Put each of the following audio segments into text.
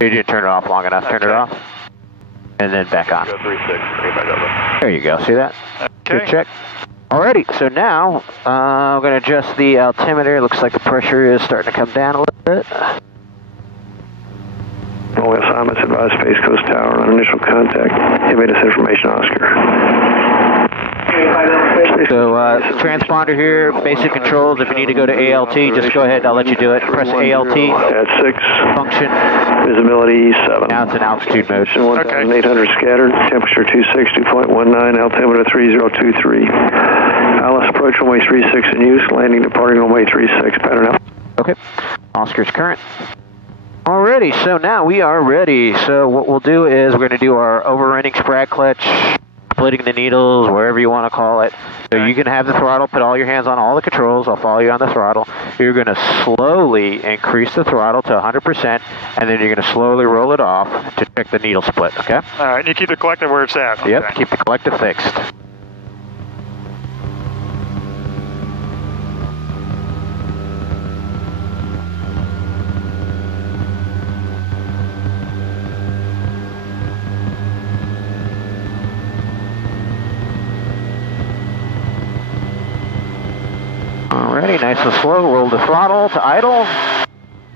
You didn't turn it off long enough. Turn it off. And then back on. Go 36, there you go. See that? Okay. Good check. Alrighty, so now I'm going to adjust the altimeter. Looks like the pressure is starting to come down a little bit. All assignments advise Space Coast Tower on initial contact. Give me this information, Oscar. So transponder here, basic controls. If you need to go to ALT, just go ahead. I'll let you do it. Press ALT. At 6. Function. Visibility 7. Now it's in altitude mode. 1,800 scattered. Temperature 260.19. Altimeter 3023. ILS approach runway 36 in use. Landing departing runway 36. Pattern out. Okay. Oscar's current. Alrighty, so now we are ready. So what we'll do is we're going to do our overrunning sprag clutch, splitting the needles, wherever you want to call it. So you can have the throttle, put all your hands on all the controls. I'll follow you on the throttle. You're going to slowly increase the throttle to 100%, and then you're going to slowly roll it off to check the needle split, okay? All right, and you keep the collective where it's at. Yep, Okay. keep the collective fixed. Alrighty, nice and slow. Roll the throttle to idle.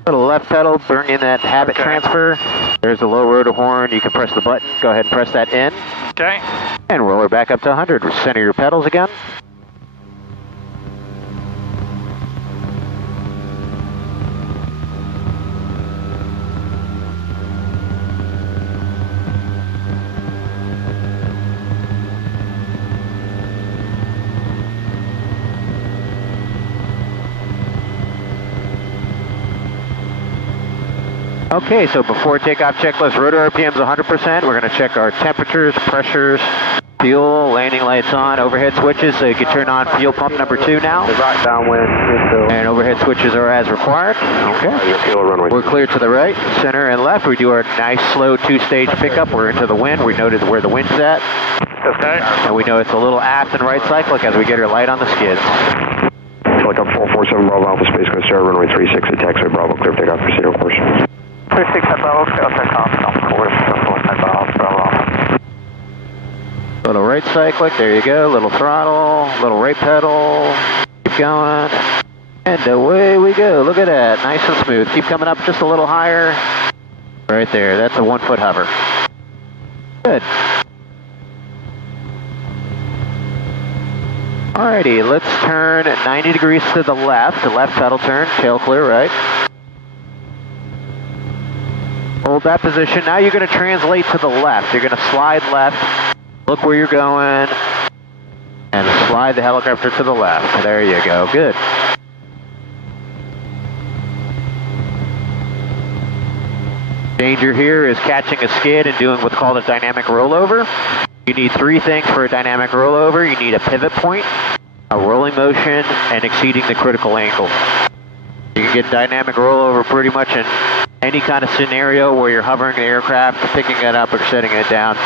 Put the left pedal, bring in that habit transfer. There's the low rotor horn. You can press the button. Go ahead and press that in. Okay. And roll her back up to 100. Center your pedals again. Okay, so before takeoff checklist, rotor RPM's 100%. We're going to check our temperatures, pressures, fuel, landing lights on, overhead switches, so you can turn on fuel pump number 2 now. Right downwind. And overhead switches are as required. Okay. We're clear to the right, center, and left. We do our nice slow 2-stage pickup. We're into the wind. We noted where the wind's at. Okay. And we know it's a little aft and right cyclic as we get her light on the skids. Helicopter 447 Bravo Alpha Space Coast Tower runway 36 at taxiway Bravo. Clear takeoff proceed on course. 36 at Bravo, clear takeoff on course. 447 Bravo. Little right cyclic, there you go. Little throttle, little right pedal. Keep going. And away we go. Look at that. Nice and smooth. Keep coming up just a little higher. Right there. That's a 1-foot hover. Good. Alrighty, let's turn 90 degrees to the left. The left pedal turn, tail clear right. Hold that position. Now you're going to translate to the left. You're going to slide left. Look where you're going. And slide the helicopter to the left. There you go. Good. Danger here is catching a skid and doing what's called a dynamic rollover. You need 3 things for a dynamic rollover. You need a pivot point, a rolling motion, and exceeding the critical angle. You can get dynamic rollover pretty much in any kind of scenario where you're hovering the aircraft, picking it up or setting it down.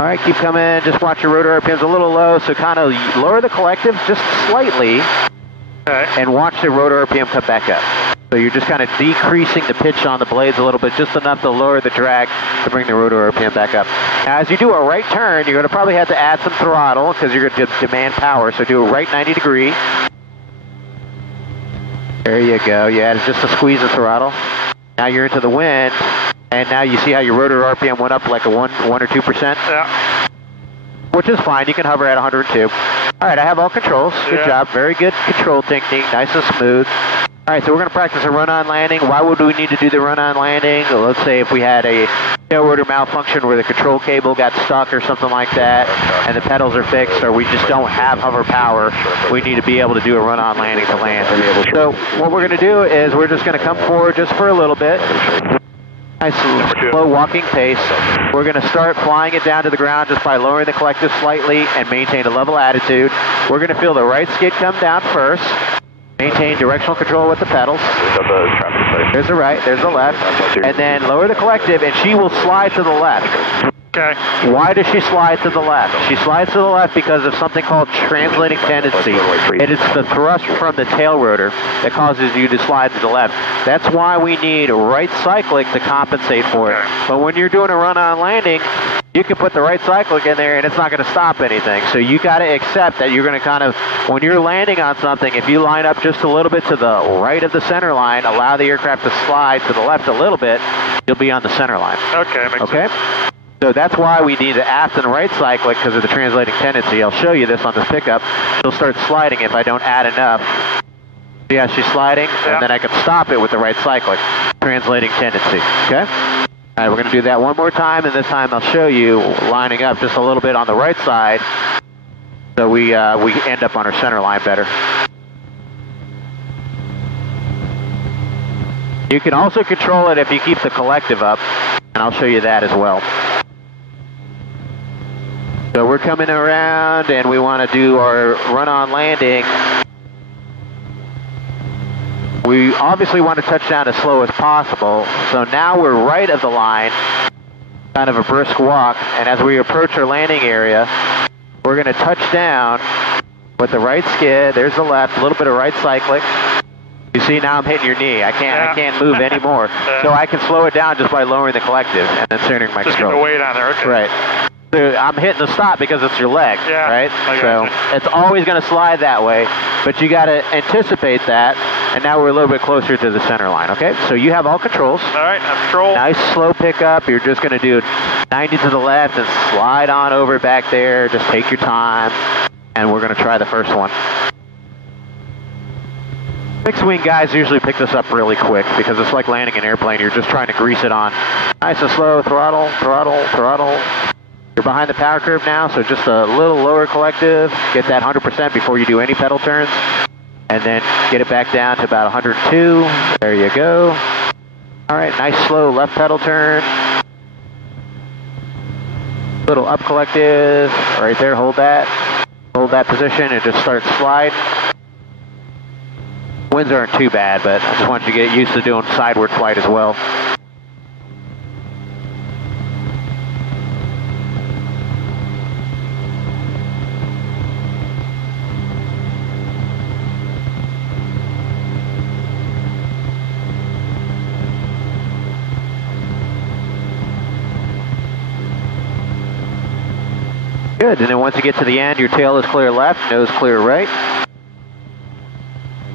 All right, keep coming. Just watch your rotor RPMs a little low, so kind of lower the collective just slightly, and watch the rotor RPM come back up. So you're just kind of decreasing the pitch on the blades a little bit, just enough to lower the drag to bring the rotor RPM back up. Now, as you do a right turn, you're going to probably have to add some throttle because you're going to demand power. So do a right 90 degree. There you go. You added just a squeeze of throttle. Now you're into the wind, and now you see how your rotor RPM went up like a 1 or 2%? Yeah. Which is fine. You can hover at 102. All right, I have all controls. Good job. Very good control technique. Nice and smooth. All right, so we're going to practice a run-on landing. Why would we need to do the run-on landing? Well, let's say if we had a tail rotor malfunction where the control cable got stuck or something like that, and the pedals are fixed, or we just don't have hover power, we need to be able to do a run-on landing to land. So what we're going to do is we're just going to come forward just for a little bit. Nice slow walking pace. We're going to start flying it down to the ground just by lowering the collective slightly and maintain a level attitude. We're going to feel the right skid come down first. Maintain directional control with the pedals. There's the right, there's the left. And then lower the collective and she will slide to the left. Okay. Why does she slide to the left? She slides to the left because of something called translating tendency. It is the thrust from the tail rotor that causes you to slide to the left. That's why we need right cyclic to compensate for it. But when you're doing a run-on landing, you can put the right cyclic in there and it's not going to stop anything. So you got to accept that you're going to kind of, when you're landing on something, if you line up just a little bit to the right of the center line, allow the aircraft to slide to the left a little bit, you'll be on the center line. Okay, makes sense. So that's why we need the aft and right cyclic because of the translating tendency. I'll show you this on this pickup. She'll start sliding if I don't add enough. Yeah, she's sliding, and then I can stop it with the right cyclic. Translating tendency, okay? All right, we're going to do that one more time, and this time I'll show you lining up just a little bit on the right side so we end up on our center line better. You can also control it if you keep the collective up, and I'll show you that as well. So we're coming around and we want to do our run-on landing. We obviously want to touch down as slow as possible. So now we're right of the line, kind of a brisk walk. And as we approach our landing area, we're going to touch down with the right skid. There's the left, a little bit of right cyclic. You see now I'm hitting your knee. I can't move anymore. So I can slow it down just by lowering the collective and then centering my control. Just get the weight on there, okay. Right. So I'm hitting the stop because it's your leg, right? So it's always going to slide that way, but you got to anticipate that, and now we're a little bit closer to the center line, okay? So you have all controls. All right, I have control. Nice slow pickup. You're just going to do 90 to the left and slide on over back there. Just take your time, and we're going to try the first one. Fixed wing guys usually pick this up really quick because it's like landing an airplane. You're just trying to grease it on. Nice and slow, throttle, throttle, throttle. You're behind the power curve now, so just a little lower collective. Get that 100% before you do any pedal turns. And then get it back down to about 102. There you go. All right, nice slow left pedal turn. Little up collective. Right there, hold that. Hold that position and just start sliding. Winds aren't too bad, but I just want you to get used to doing sideward flight as well. Good, and then once you get to the end, your tail is clear left, nose clear right.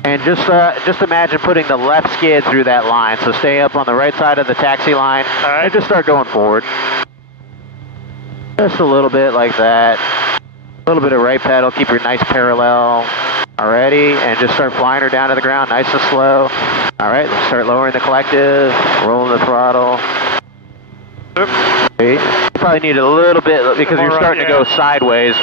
And just imagine putting the left skid through that line. So stay up on the right side of the taxi line and just start going forward. Just a little bit like that. A little bit of right pedal, keep your nice parallel. Alrighty, and just start flying her down to the ground, nice and slow. Alright, start lowering the collective, rolling the throttle. You probably need a little bit because you're starting to go sideways.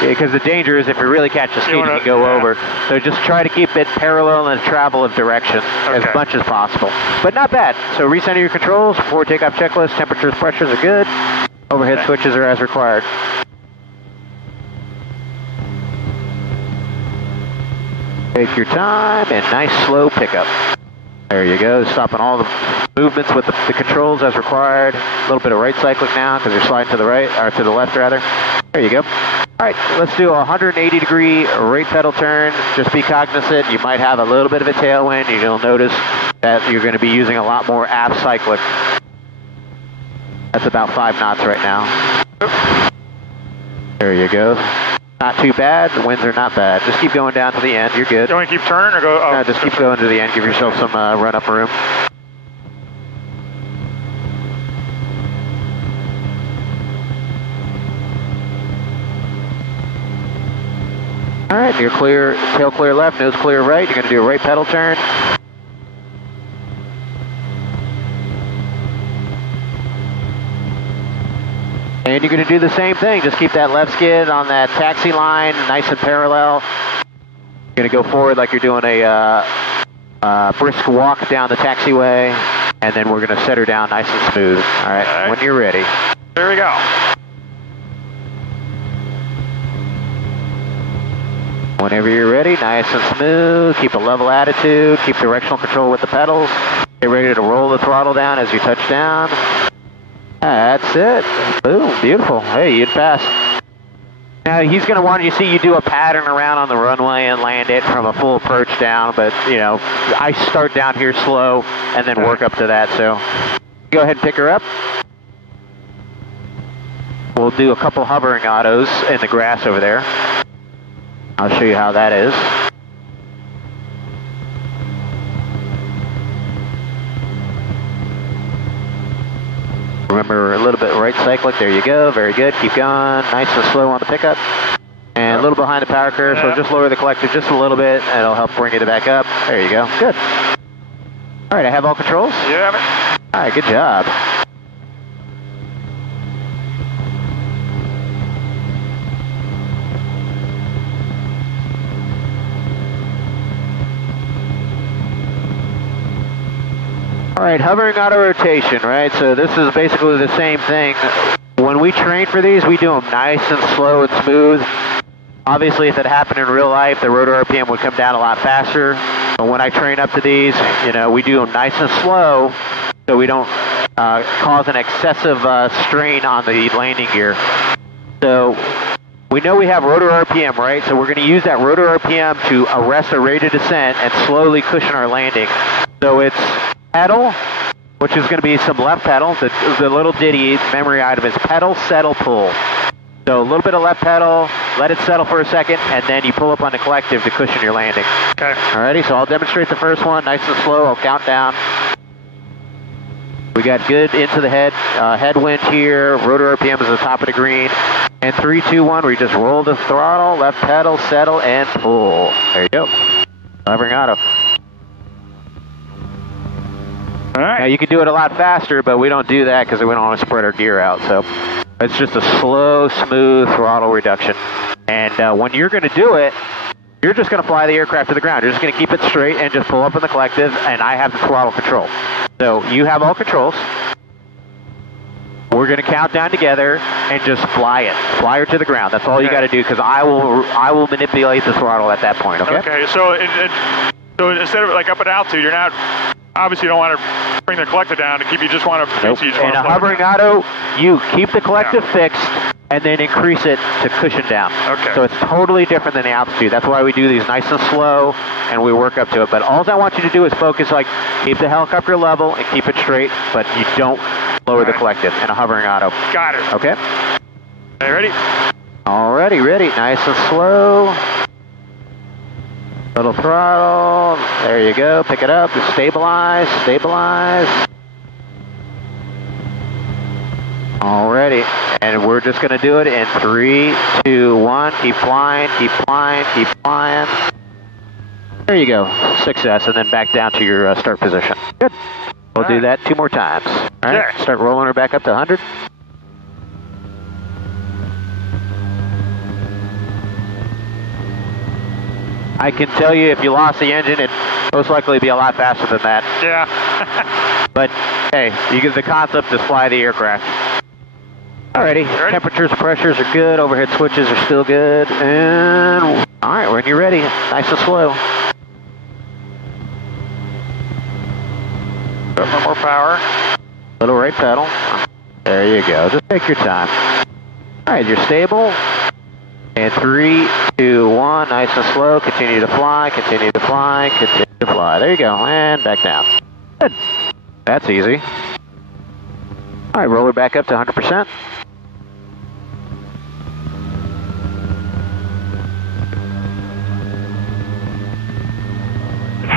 Because the danger is if you really catch the skid, you can go over. So just try to keep it parallel in the travel of direction as much as possible. But not bad. So recenter your controls, forward takeoff checklist, temperatures, pressures are good. Overhead switches are as required. Take your time and nice slow pickup. There you go, stopping all the movements with the controls as required. A little bit of right cyclic now because you're sliding to the right, or to the left rather. There you go. All right, let's do a 180-degree right pedal turn. Just be cognizant, you might have a little bit of a tailwind. You'll notice that you're going to be using a lot more aft cyclic. That's about 5 knots right now. There you go. Not too bad, the winds are not bad. Just keep going down to the end, you're good. Do you want to keep turning or go? Oh, no, just keep going to the end, give yourself some run-up room. All right, you're clear, tail clear left, nose clear right. You're going to do a right pedal turn. And you're going to do the same thing. Just keep that left skid on that taxi line, nice and parallel. You're going to go forward like you're doing a brisk walk down the taxiway, and then we're going to set her down nice and smooth. All right, when you're ready. There we go. Whenever you're ready, nice and smooth. Keep a level attitude. Keep directional control with the pedals. Get ready to roll the throttle down as you touch down. That's it. Boom, beautiful. Hey, you'd pass. Now he's going to want you to see you do a pattern around on the runway and land it from a full approach down, but you know, I start down here slow and then work up to that, so go ahead and pick her up. We'll do a couple hovering autos in the grass over there. I'll show you how that is. Remember a little bit right cyclic, there you go, very good, keep going, nice and slow on the pickup. And a little behind the power curve, so just lower the collector just a little bit, and it'll help bring you back up. There you go, good. All right, I have all controls? Yeah. All right, good job. All right, hovering auto rotation, right? So this is basically the same thing. When we train for these, we do them nice and slow and smooth. Obviously, if it happened in real life, the rotor RPM would come down a lot faster. But when I train up to these, you know, we do them nice and slow so we don't cause an excessive strain on the landing gear. So we know we have rotor RPM, right? So we're going to use that rotor RPM to arrest a rate of descent and slowly cushion our landing. So it's pedal, which is going to be some left pedal. The little ditty memory item is pedal, settle, pull. So a little bit of left pedal, let it settle for a second, and then you pull up on the collective to cushion your landing. Okay. Alrighty, so I'll demonstrate the first one, nice and slow. I'll count down. We got good into the headwind here. Rotor RPM is the top of the green. And 3, 2, 1, we just roll the throttle, left pedal, settle, and pull. There you go. Hovering auto. All right. Now you can do it a lot faster, but we don't do that because we don't want to spread our gear out. So it's just a slow, smooth throttle reduction. And when you're going to do it, you're just going to fly the aircraft to the ground. You're just going to keep it straight and just pull up in the collective, and I have the throttle control. So you have all controls. We're going to count down together and just fly it. Fly her to the ground. That's all you got to do, because I will manipulate the throttle at that point, okay? Okay, so instead of like up at altitude, you're not, obviously you don't want to bring the collector down to keep, you just want to, nope. In a hovering auto, you keep the collective fixed and then increase it to cushion down. Okay. So it's totally different than the altitude. That's why we do these nice and slow and we work up to it. But all I want you to do is focus, like, keep the helicopter level and keep it straight, but you don't lower the collective in a hovering auto. Got it. Okay? Okay, ready? Alrighty, ready. Nice and slow. Little throttle. There you go. Pick it up. Just stabilize. Stabilize. Alrighty. And we're just going to do it in 3, 2, 1. Keep flying. Keep flying. Keep flying. There you go. Success. And then back down to your start position. Good. We'll do that 2 more times. Alright. Yeah. Start rolling her back up to 100. I can tell you, if you lost the engine, it'd most likely be a lot faster than that. Yeah. But hey, you get the concept to fly the aircraft. Alrighty, temperatures, pressures are good, overhead switches are still good, and alright, when you're ready, nice and slow. A little more power. Little right pedal. There you go, just take your time. Alright, you're stable. And 3, 2, 1, nice and slow, continue to fly, continue to fly, continue to fly. There you go, and back down. Good. That's easy. All right, roll her back up to 100%.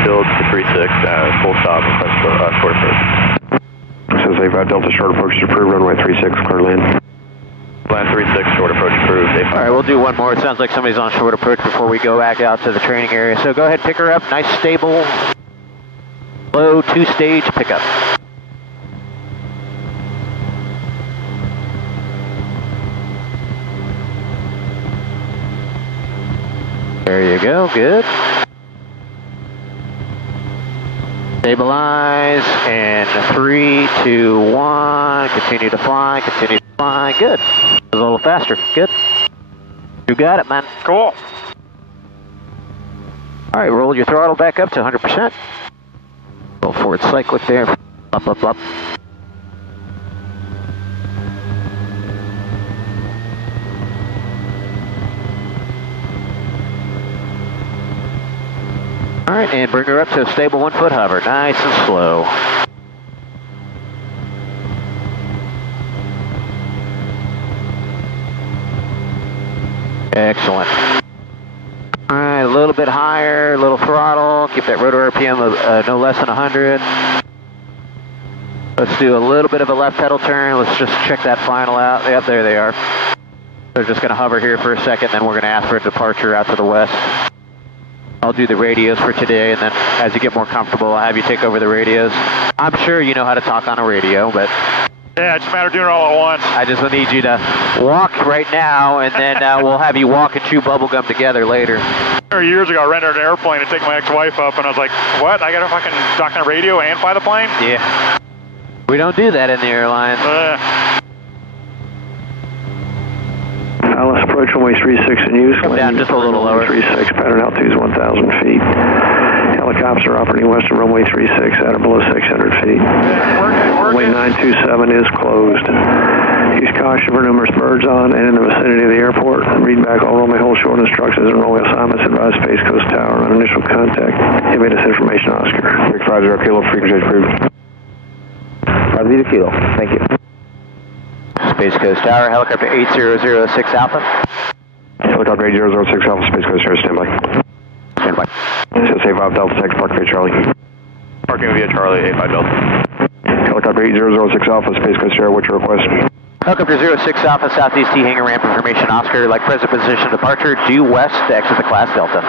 Build to 36, full stop, short approach. Says they've Delta short approach is approved, runway 36, clear land. Land 36, short approach approved. All right, we'll do one more. It sounds like somebody's on short approach before we go back out to the training area. So go ahead, pick her up. Nice, stable, low 2-stage pickup. There you go, good. Stabilize, and 3, 2, 1, continue to fly, continue to fly, good. A little faster, good. You got it, man. Cool. All right, roll your throttle back up to 100%. Roll forward cyclic there, up, up, up. All right, and bring her up to a stable 1 foot hover, nice and slow. Excellent. All right, a little bit higher, a little throttle. Keep that rotor RPM of no less than 100. Let's do a little bit of a left pedal turn. Let's just check that final out. Yep, there they are. They're just going to hover here for a second, then we're going to ask for a departure out to the west. I'll do the radios for today, and then as you get more comfortable, I'll have you take over the radios. I'm sure you know how to talk on a radio, but... Yeah, it's just a matter of doing it all at once. I just need you to walk right now, and then we'll have you walk and chew bubblegum together later. Years ago, I rented an airplane to take my ex-wife up, and I was like, what? I got to fucking talk on a radio and fly the plane? Yeah. We don't do that in the airlines. Alice, approach runway 36 in use. Come down just a little lower. 36, pattern altitude is 1,000 feet. Helicopter operating west of runway 36 at or below 600 feet. Runway 927 is closed. Use caution for numerous birds on and in the vicinity of the airport. Read back all runway hold short instructions and runway assignments. Advise Space Coast Tower on initial contact. Give me this information, Oscar. 650 kilo, frequency approved. 50 kilo, thank you. Space Coast Tower, helicopter 8006 Alpha. Helicopter 8006 Alpha, Space Coast Tower, standby. Standby. Say 5 Delta, Tech, Park via Charlie. Parking via Charlie, 85 Delta. Helicopter 8006 Alpha, Space Coast Tower, what's your request? Helicopter 06 Alpha, Southeast T hangar ramp information, Oscar, like present position departure, due west to exit the class Delta.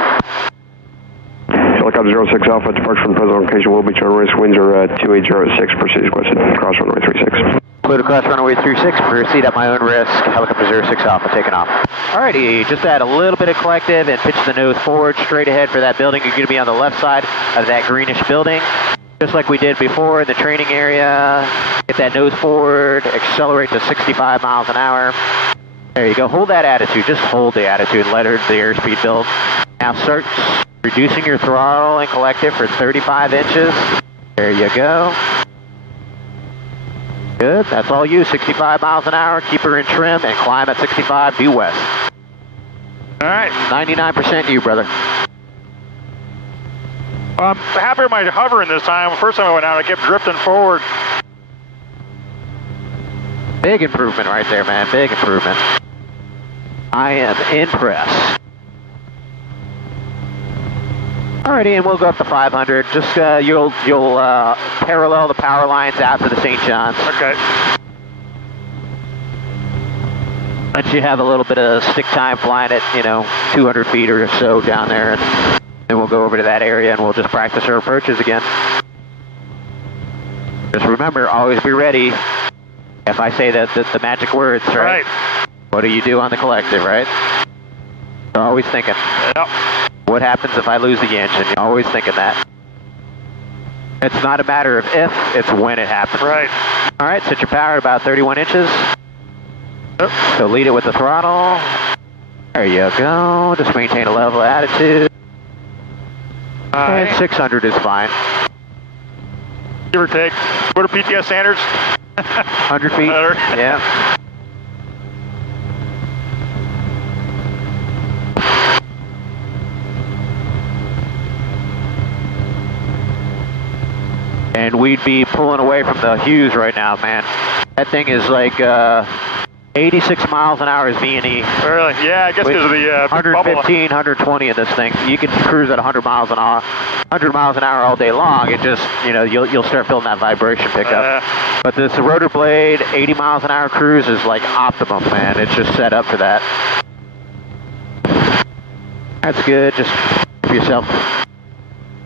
Helicopter 06 Alpha, departure from present location will be turn risk, winds are 2806, proceed requested, cross runway 36. Clear to cross runway 36, proceed at my own risk, helicopter 06 Alpha, taking off. Alrighty, just add a little bit of collective and pitch the nose forward, straight ahead for that building. You're going to be on the left side of that greenish building, just like we did before in the training area. Get that nose forward, accelerate to 65 miles an hour. There you go, hold that attitude, just hold the attitude, let the airspeed build. Now start reducing your throttle and collective for 35 inches. There you go. Good, that's all you, 65 miles an hour, keep her in trim and climb at 65 due west. All right. 99% you, brother. I'm happy with my hovering this time. The first time I went out, I kept drifting forward. Big improvement right there, man, big improvement. I am impressed. Alrighty, and we'll go up to 500. Just you'll parallel the power lines out to the St. John's. Okay. Let you have a little bit of stick time flying at 200 feet or so down there, and then we'll go over to that area and we'll just practice our approaches again. Just remember, always be ready. If I say that the magic words, right? What do you do on the collective, right? You're always thinking. Yep. What happens if I lose the engine? You're always thinking that. It's not a matter of if, it's when it happens. Right. All right, set your power at about 31 inches. Yep. So lead it with the throttle. There you go. Just maintain a level attitude. And 600 is fine. Give or take. What are PTS standards? 100 feet. Yeah. And we'd be pulling away from the Hughes right now, man. That thing is like 86 miles an hour is V&E. Really? Yeah, I guess because of the 115, 120 in this thing. You can cruise at 100 miles an hour, 100 miles an hour all day long. It just, you'll start feeling that vibration pickup. But this rotor blade, 80 miles an hour cruise is like optimum, man. It's just set up for that. That's good. Just give yourself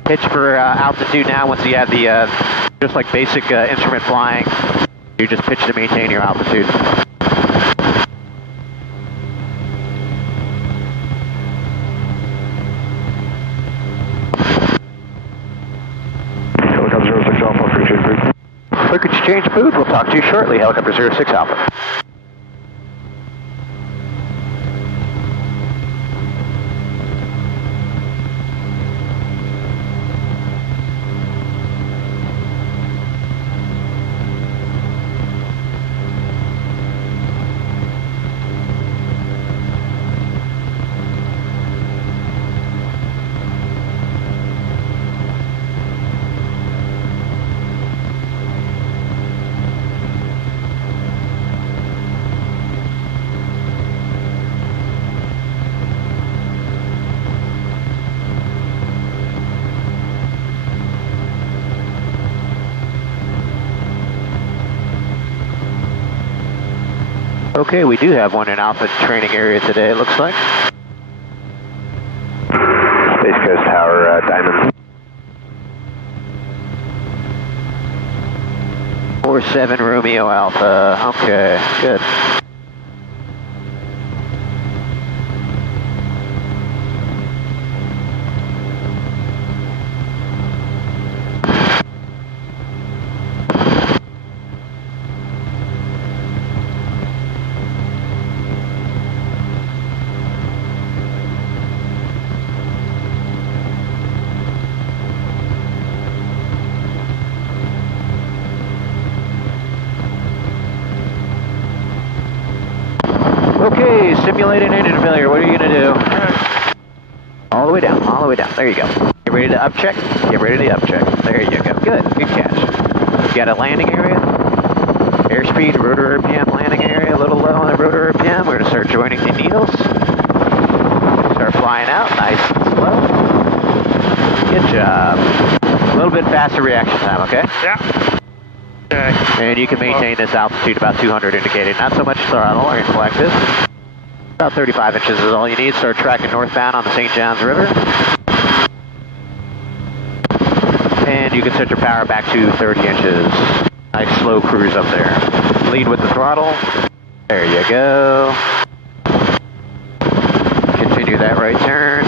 pitch for altitude now. Once you have the just like basic instrument flying, you just pitch to maintain your altitude. Helicopter 06 Alpha, frequency approved. Frequency change approved. We'll talk to you shortly. Helicopter 06 Alpha. Okay, we do have one in Alpha training area today, it looks like. Space Coast Tower, Diamond. 47 Romeo Alpha. Okay, good. Okay, simulated engine failure. What are you going to do? All the way down, all the way down. There you go. Get ready to up check. Get ready to up check. There you go. Good, good catch. You got a landing area. Airspeed, rotor RPM landing area. A little low on the rotor RPM. We're going to start joining the needles. Start flying out, nice and slow. Good job. A little bit faster reaction time, okay? Yeah. Okay. And you can maintain this altitude about 200 indicated. Not so much throttle or inflected. About 35 inches is all you need. Start tracking northbound on the St. Johns River. And you can set your power back to 30 inches. Nice slow cruise up there. Lead with the throttle. There you go. Continue that right turn.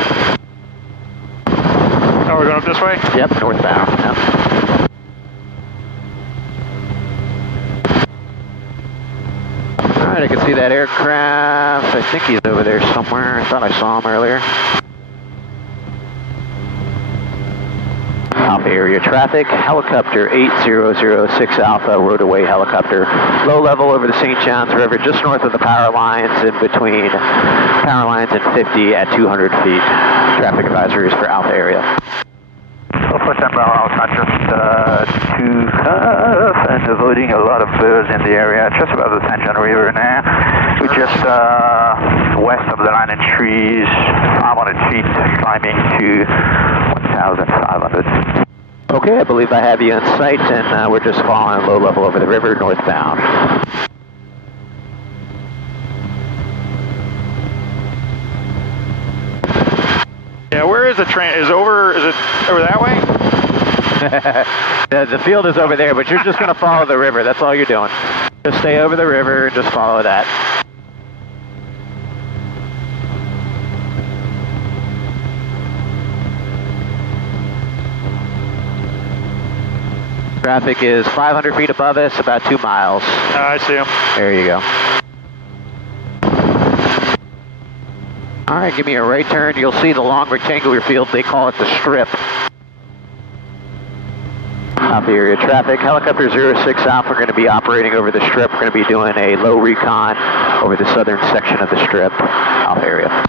Oh, we're going up this way? Yep, northbound. Yep. Alright, I can see that aircraft. I think he's over there somewhere. I thought I saw him earlier. Alpha area traffic, helicopter 8006 Alpha, Rotorway helicopter. Low level over the St. Johns River, just north of the power lines, in between power lines and 50 at 200 feet. Traffic advisories for Alpha area. 12% Bravo Alpha, just and avoiding a lot of birds in the area, just above the St. John River now. We're just west of the line of trees, 500 feet, climbing to 1,500. Okay, I believe I have you in sight, and we're just following low level over the river northbound. Yeah, where is the train? Is it over that way? The field is over there, but you're just going to follow the river. That's all you're doing. Just stay over the river and just follow that. Traffic is 500 feet above us, about 2 miles. I see him. There you go. All right, give me a right turn. You'll see the long rectangular field. They call it the strip. Alpha area traffic. Helicopter 06 Alpha, we're going to be operating over the strip. We're going to be doing a low recon over the southern section of the strip. Alpha area.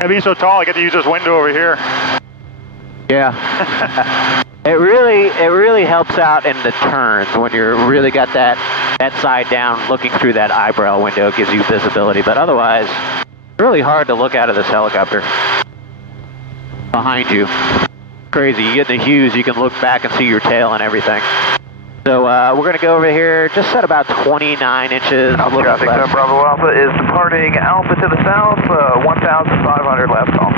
Yeah, being so tall, I get to use this window over here. Yeah. It really helps out in the turns when you're really got that side down looking through that eyebrow window. It gives you visibility, but otherwise it's really hard to look out of this helicopter behind you. Crazy, you get in the hues, you can look back and see your tail and everything. So we're going to go over here just at about 29 inches. Traffic Bravo Alpha is departing Alpha to the south, 1,500 left call.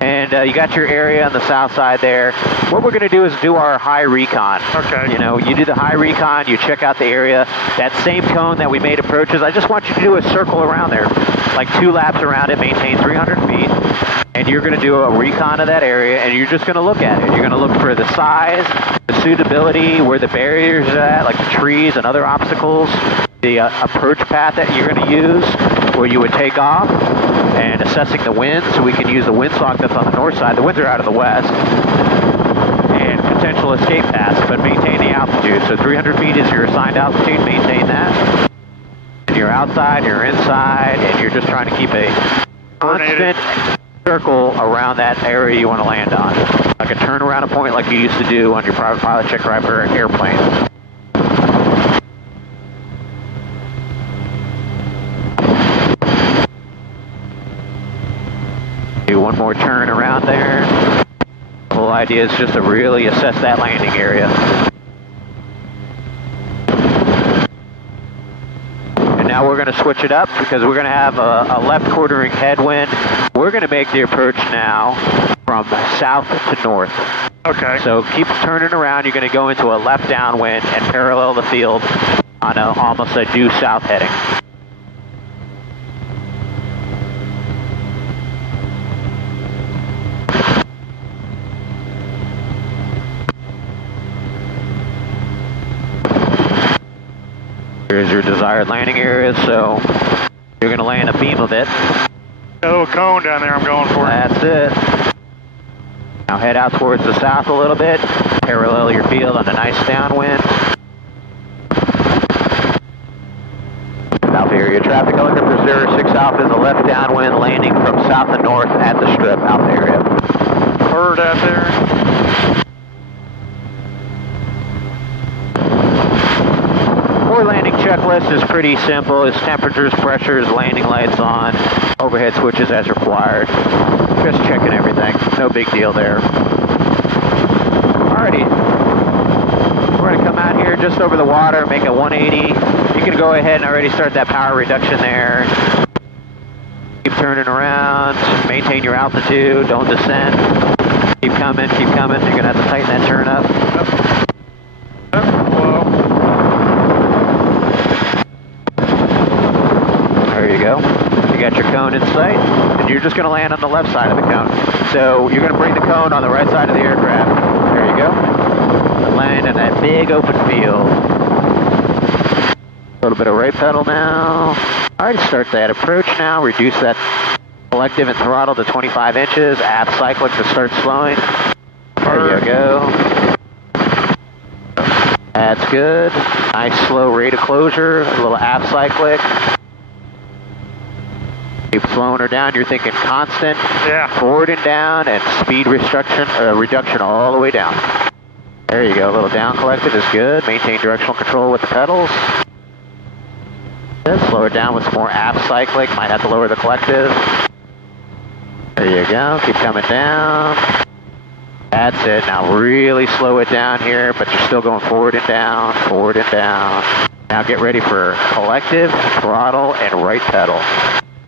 And you got your area on the south side there. What we're going to do is do our high recon. Okay. You know, you do the high recon, you check out the area. That same cone that we made approaches, I just want you to do a circle around there, like 2 laps around it, maintain 300 feet. And you're going to do a recon of that area, and you're just going to look at it. You're going to look for the size, the suitability, where the barriers are at, like the trees and other obstacles, the approach path that you're going to use, where you would take off, and assessing the wind, so we can use the windsock that's on the north side. The winds are out of the west, and potential escape paths, but maintain the altitude. So 300 feet is your assigned altitude, maintain that. And you're outside, you're inside, and you're just trying to keep a constant circle around that area you want to land on. Like a turnaround point like you used to do on your private pilot check ride for an airplane. one more turn around there. The whole idea is just to really assess that landing area. And now we're going to switch it up because we're going to have a left quartering headwind. We're going to make the approach now from south to north. Okay. So keep turning around. You're going to go into a left downwind and parallel the field on almost a due south heading. Here's your desired landing area, so you're going to land a beam of it. Got a little cone down there I'm going for. That's it. Now head out towards the south a little bit, parallel your field on a nice downwind. Alpha area traffic, helicopter 06 Alpha is a left downwind landing from south to north at the strip, Alpha area. Bird out there. Our landing checklist is pretty simple. It's temperatures, pressures, landing lights on, overhead switches as required. Just checking everything. No big deal there. Alrighty. We're going to come out here just over the water, make a 180. You can go ahead and already start that power reduction there. Keep turning around. Maintain your altitude. Don't descend. Keep coming, keep coming. You're going to have to tighten that turn up. There you go. You got your cone in sight, and you're just going to land on the left side of the cone. So you're going to bring the cone on the right side of the aircraft. There you go. And land in that big open field. A little bit of right pedal now. All right, start that approach now. Reduce that collective and throttle to 25 inches. Aft cyclic to start slowing. There you go. That's good. Nice slow rate of closure. A little aft cyclic. Keep slowing her down. You're thinking constant. Yeah. Forward and down, and speed reduction all the way down. There you go. A little down collective is good. Maintain directional control with the pedals. Good. Slow it down with some more aft cyclic. Might have to lower the collective. There you go. Keep coming down. That's it. Now really slow it down here, but you're still going forward and down, forward and down. Now get ready for collective, throttle, and right pedal.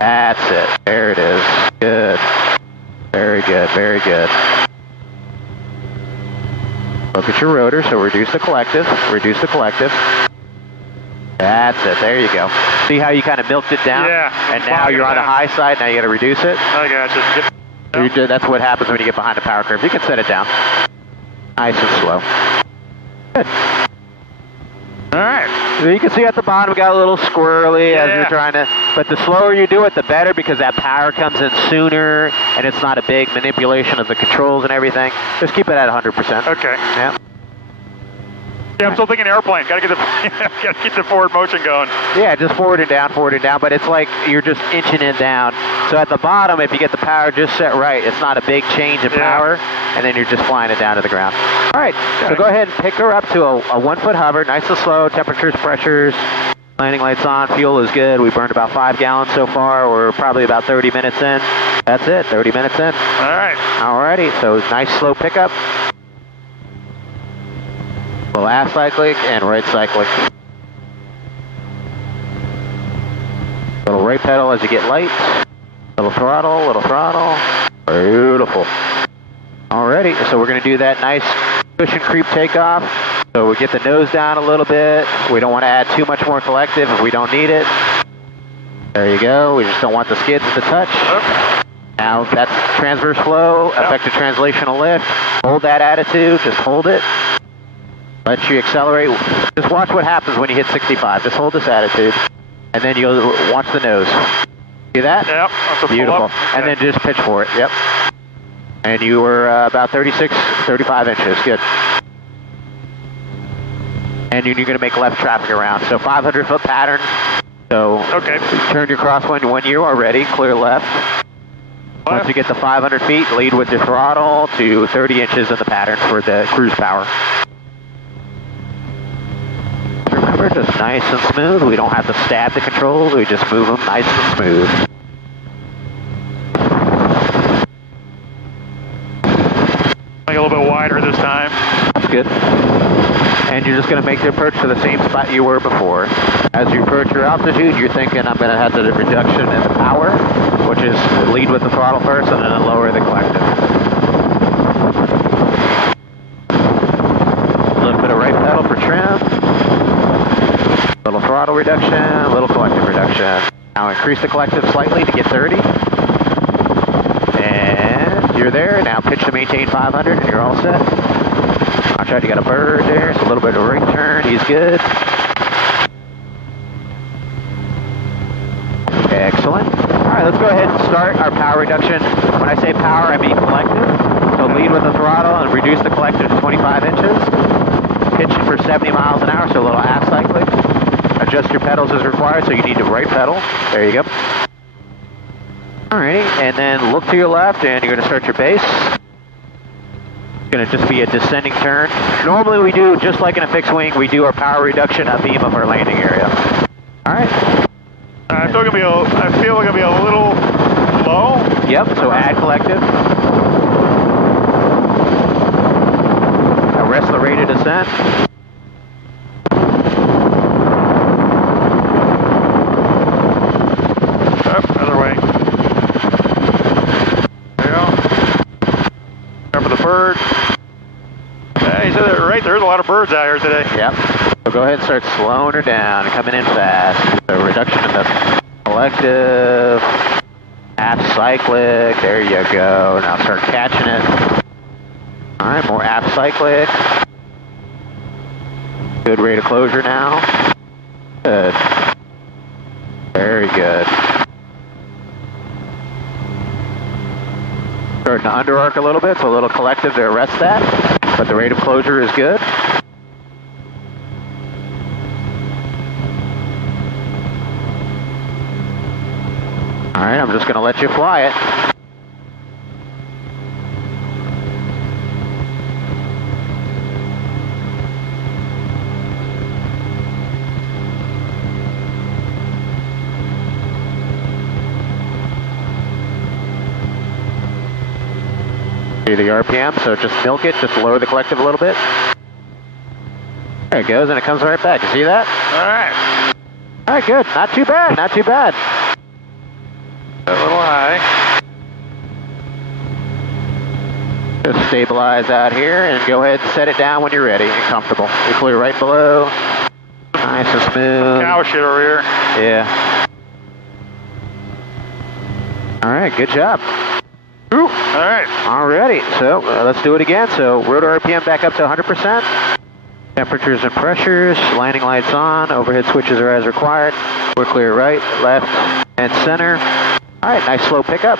That's it. There it is. Good. Very good. Very good. Look at your rotor, so reduce the collective. Reduce the collective. That's it. There you go. See how you kind of milked it down? Yeah. And now you're on the high side. Now you got to reduce it. I got you. That's what happens when you get behind the power curve. You can set it down. Nice and slow. Good. All right. So you can see at the bottom, we got a little squirrely as you're trying to, but the slower you do it, the better, because that power comes in sooner, and it's not a big manipulation of the controls and everything. Just keep it at 100%. Okay. Yeah. Yeah, I'm still thinking airplane. Gotta get the forward motion going. Yeah, just forward and down, but it's like you're just inching it down. So at the bottom, if you get the power just set right, it's not a big change in power, and then you're just flying it down to the ground. All right, so go ahead and pick her up to a 1 foot hover, nice and slow, temperatures, pressures, landing lights on, fuel is good. We burned about 5 gallons so far. We're probably about 30 minutes in. That's it, 30 minutes in. All right. All righty, so nice slow pickup. Little aft cyclic and right cyclic. Little right pedal as you get light. Little throttle, little throttle. Beautiful. Alrighty, so we're going to do that nice cushion creep takeoff. So we get the nose down a little bit. We don't want to add too much more collective if we don't need it. There you go. We just don't want the skids to touch. Now that's transverse flow, effective translational lift. Hold that attitude, just hold it. Let you accelerate. Just watch what happens when you hit 65. Just hold this attitude, and then you'll watch the nose. See that? Yep. Beautiful. And then just pitch for it. Yep. And you were about 36, 35 inches. Good. And you're going to make left traffic around. So 500-foot pattern. So turn your crosswind when you are ready. Clear left. Once you get to 500 feet, lead with your throttle to 30 inches in the pattern for the cruise power. Remember, just nice and smooth. We don't have to stab the controls. We just move them nice and smooth. good. And you're just going to make the approach to the same spot you were before. As you approach your altitude, you're thinking, I'm going to have the reduction in the power, which is lead with the throttle first and then lower the collective. A little bit of right pedal for trim. A little throttle reduction, a little collective reduction. Now increase the collective slightly to get 30. And you're there. Now pitch to maintain 500 and you're all set. Outside you got a bird there. It's a little bit of a ring turn. He's good. Excellent. All right, let's go ahead and start our power reduction. When I say power, I mean collective. So lead with the throttle and reduce the collective to 25 inches. Pitch for 70 miles an hour, so a little half cyclic. Adjust your pedals as required, so you need the right pedal. There you go. Alrighty, and then look to your left, and you're going to start your base. It's going to just be a descending turn. Normally we do, just like in a fixed wing, we do our power reduction abeam of our landing area. Alright. I feel like it'll be a little low. Yep, so add collective. Now rest the rate of descent. Other way. There you go. Remember the bird. Yeah, you said it right. There's a lot of birds out here today. Yep. So go ahead and start slowing her down, coming in fast. The reduction in the collective, half cyclic. There you go. Now start catching it. All right, more half cyclic. Good rate of closure now. Good. Very good. Starting to under arc a little bit, so a little collective to arrest that, but the rate of closure is good. All right, I'm just going to let you fly it. Do the RPM, so just milk it, just lower the collective a little bit. There it goes, and it comes right back. You see that? All right. All right, good. Not too bad, not too bad. A little high. Just stabilize out here and go ahead and set it down when you're ready and comfortable. You clear right below. Nice and smooth. Cow shit over here. Yeah. All right, good job. Ooh, all right. Alrighty, so let's do it again. So rotor RPM back up to 100%. Temperatures and pressures, landing lights on, overhead switches are as required. We're clear right, left, and center. All right, nice slow pickup.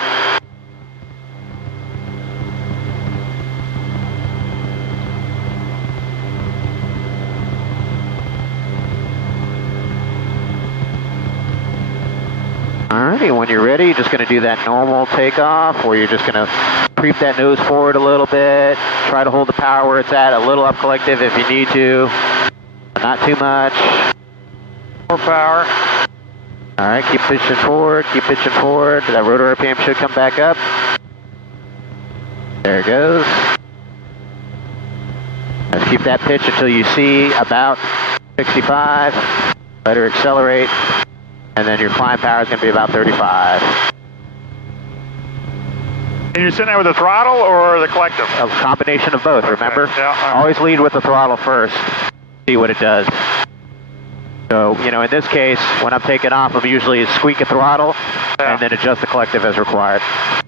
Alrighty, when you're ready, you're just going to do that normal takeoff, where you're just going to creep that nose forward a little bit, try to hold the power where it's at, a little up collective if you need to, but not too much. More power. Alright, keep pitching forward, that rotor RPM should come back up. There it goes. Let's keep that pitch until you see about 65, let her accelerate. And then your climb power is going to be about 35. And you're sitting there with the throttle or the collective? A combination of both, remember? Okay. Yeah, always lead with the throttle first, see what it does. So, you know, in this case, when I'm taking off, I'm usually squeak a throttle and then adjust the collective as required.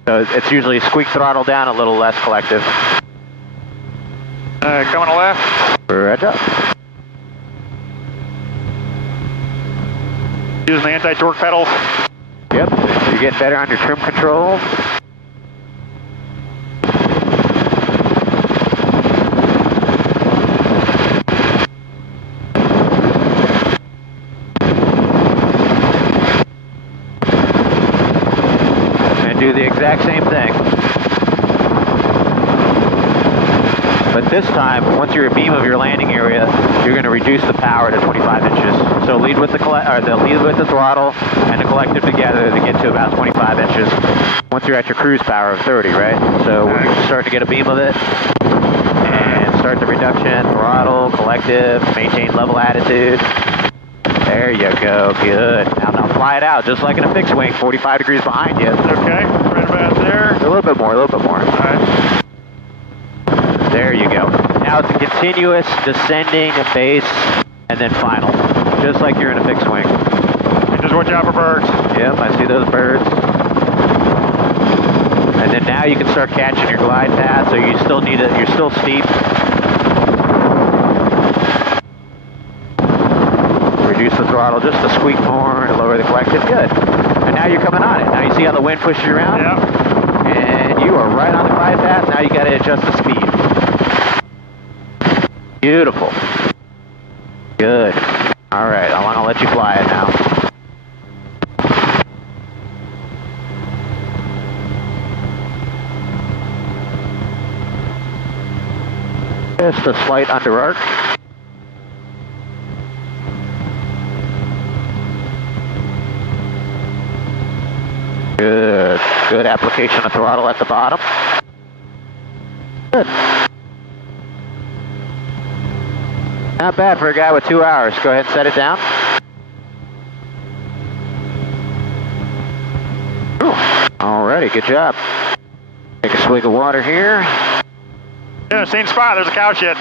So it's usually squeak throttle down, a little less collective. Coming to left. Right up. Using the anti-torque pedals. Yep, you're getting better on your trim control. And do the exact same thing. But this time, once you're abeam of your landing area, you're going to reduce the power to 25 inches. So lead with the throttle and the collective together to get to about 25 inches. Once you're at your cruise power of 30, right? So we're starting to get a beam of it. And start the reduction, throttle, collective, maintain level attitude. There you go, good. Now fly it out, just like in a fixed wing, 45 degrees behind you. Okay, right about there. A little bit more, a little bit more. All right. There you go. Now it's a continuous descending base and then final, just like you're in a fixed wing. And just watch out for birds. Yep, I see those birds. And then now you can start catching your glide path, so you still need it, you're still steep. Reduce the throttle just a squeak more to lower the collective, good. And now you're coming on it. Now you see how the wind pushes you around? Yep. And you are right on the glide path, now you got to adjust the speed. Beautiful. Good. All right, I want to let you fly it now. Just a slight under arc. Good. Good application of throttle at the bottom. Good. Not bad for a guy with 2 hours. Go ahead and set it down. Alrighty, good job. Take a swig of water here. Yeah, same spot, there's a cow shit.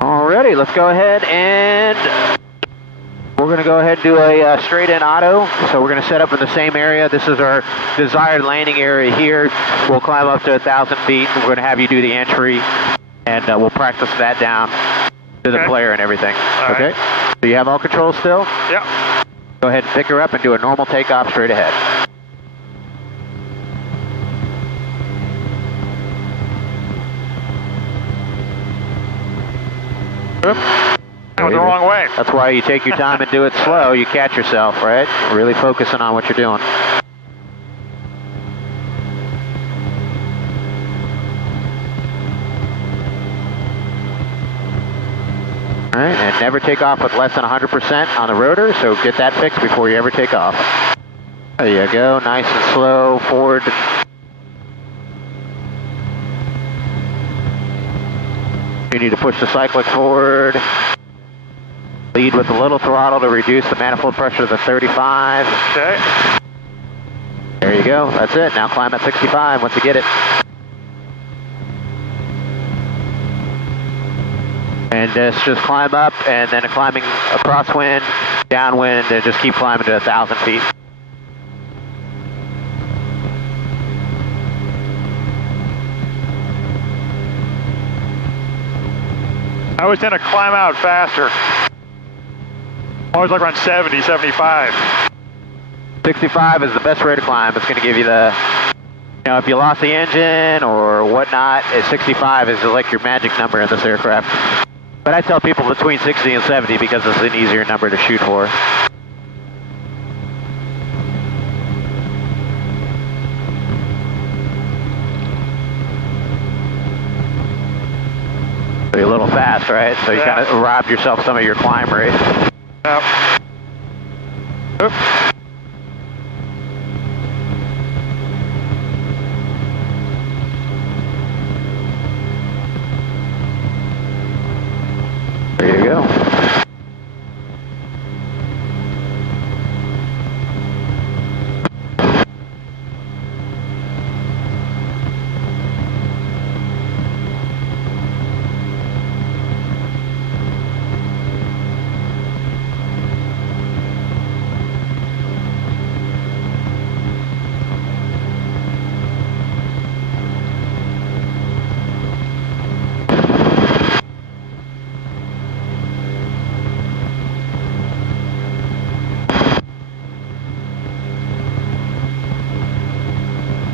Alrighty, let's go ahead and we're going to go ahead and do a straight in auto. So we're going to set up in the same area. This is our desired landing area here. We'll climb up to 1,000 feet. We're going to have you do the entry, and we'll practice that down to the player and everything. All okay? Right. So you have all controls still? Yep. Go ahead and pick her up and do a normal takeoff straight ahead. That was the wrong way. That's why you take your time and do it slow. You catch yourself, right? Really focusing on what you're doing. All right, and never take off with less than 100% on the rotor, so get that fixed before you ever take off. There you go, nice and slow, forward. You need to push the cyclic forward. Lead with a little throttle to reduce the manifold pressure to 35. Okay. There you go, that's it. Now climb at 65 once you get it. And just climb up, and then climbing a crosswind, downwind, and just keep climbing to 1,000 feet. I always tend to climb out faster. Always like around 70, 75. 65 is the best rate to climb. It's going to give you the, you know, if you lost the engine or whatnot, 65 is like your magic number in this aircraft. But I tell people between 60 and 70 because it's an easier number to shoot for. You're a little fast, right? So you kind of robbed yourself some of your climb rate. Yep. Oop. There you go.